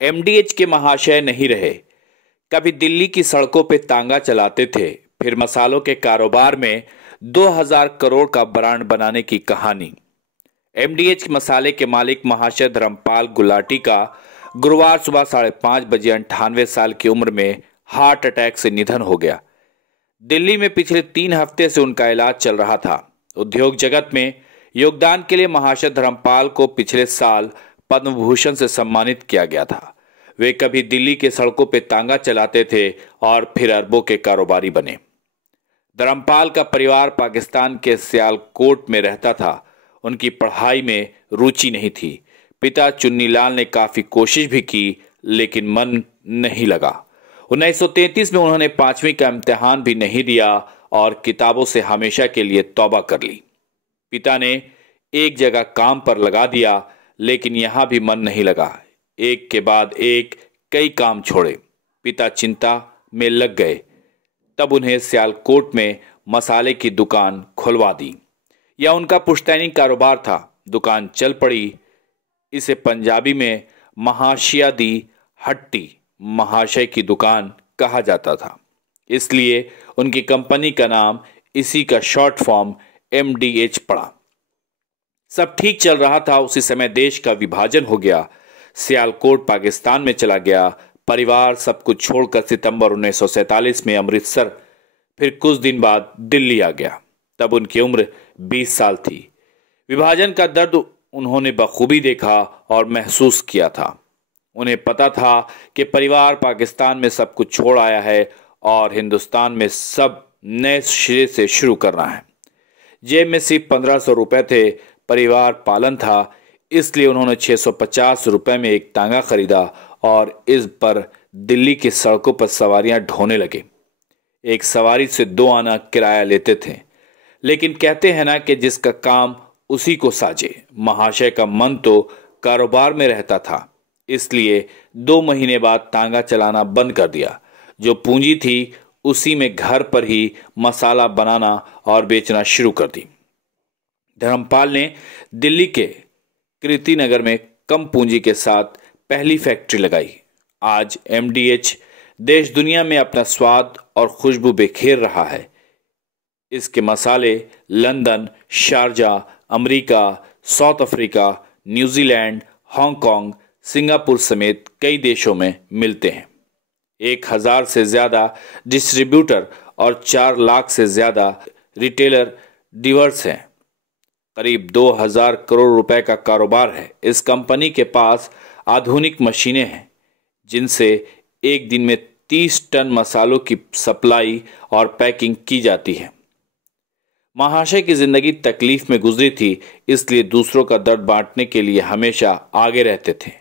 एमडीएच के महाशय नहीं रहे। कभी दिल्ली की सड़कों पे तांगा चलाते थे, फिर मसालों के कारोबार में 2000 करोड़ का ब्रांड बनाने की कहानी। एमडीएच मसाले के मालिक महाशय धर्मपाल गुलाटी का गुरुवार सुबह 5:30 बजे 98 साल की उम्र में हार्ट अटैक से निधन हो गया। दिल्ली में पिछले 3 हफ्ते से उनका इलाज चल रहा था। उद्योग जगत में योगदान के लिए महाशय धर्मपाल को पिछले साल पद्म भूषण से सम्मानित किया गया था। वे कभी दिल्ली के सड़कों पर तांगा चलाते थे और फिर अरबों के कारोबारी बने। धर्मपाल का परिवार पाकिस्तान के सियालकोट में रहता था। उनकी पढ़ाई में रुचि नहीं थी। पिता चुन्नीलाल ने काफी कोशिश भी की, लेकिन मन नहीं लगा। 1933 में उन्होंने 5वीं का इम्तिहान भी नहीं दिया और किताबों से हमेशा के लिए तौबा कर ली। पिता ने एक जगह काम पर लगा दिया, लेकिन यहां भी मन नहीं लगा। एक के बाद एक कई काम छोड़े। पिता चिंता में लग गए। तब उन्हें सियालकोट में मसाले की दुकान खुलवा दी। यह उनका पुश्तैनी कारोबार था। दुकान चल पड़ी। इसे पंजाबी में महाशया दी हट्टी, महाशय की दुकान कहा जाता था। इसलिए उनकी कंपनी का नाम इसी का शॉर्ट फॉर्म एमडीएच पड़ा। सब ठीक चल रहा था। उसी समय देश का विभाजन हो गया। सियालकोट पाकिस्तान में चला गया। परिवार सब कुछ छोड़कर सितंबर 1947 में अमृतसर, फिर कुछ दिन बाद दिल्ली आ गया। तब उनकी उम्र 20 साल थी। विभाजन का दर्द उन्होंने बखूबी देखा और महसूस किया था। उन्हें पता था कि परिवार पाकिस्तान में सब कुछ छोड़ आया है और हिंदुस्तान में सब नए सिरे से शुरू करना है। जेब में सिर्फ 1500 रुपए थे। परिवार पालन था, इसलिए उन्होंने 650 रुपए में एक तांगा खरीदा और इस पर दिल्ली की सड़कों पर सवारियां ढोने लगे। एक सवारी से 2 आना किराया लेते थे। लेकिन कहते हैं ना कि जिसका काम उसी को साजे। महाशय का मन तो कारोबार में रहता था, इसलिए 2 महीने बाद तांगा चलाना बंद कर दिया। जो पूंजी थी उसी में घर पर ही मसाला बनाना और बेचना शुरू कर दी। धर्मपाल ने दिल्ली के कृति नगर में कम पूंजी के साथ पहली फैक्ट्री लगाई। आज एमडीएच देश दुनिया में अपना स्वाद और खुशबू बिखेर रहा है। इसके मसाले London, Sharjah, America, south Africa, New Zealand, Hong Kong, Singapore समेत कई देशों में मिलते हैं। 1000 से ज्यादा डिस्ट्रीब्यूटर और 4 लाख से ज्यादा रिटेलर डीलर्स हैं। करीब 2000 करोड़ रुपए का कारोबार है। इस कंपनी के पास आधुनिक मशीनें हैं, जिनसे एक दिन में 30 टन मसालों की सप्लाई और पैकिंग की जाती है। महाशय की जिंदगी तकलीफ में गुजरी थी, इसलिए दूसरों का दर्द बांटने के लिए हमेशा आगे रहते थे।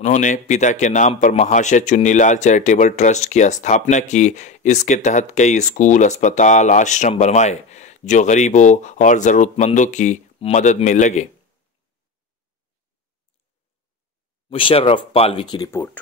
उन्होंने पिता के नाम पर महाशय चुन्नीलाल चैरिटेबल ट्रस्ट की स्थापना की। इसके तहत कई स्कूल, अस्पताल, आश्रम बनवाए जो गरीबों और जरूरतमंदों की मदद में लगे। मुशर्रफ पालवी की रिपोर्ट।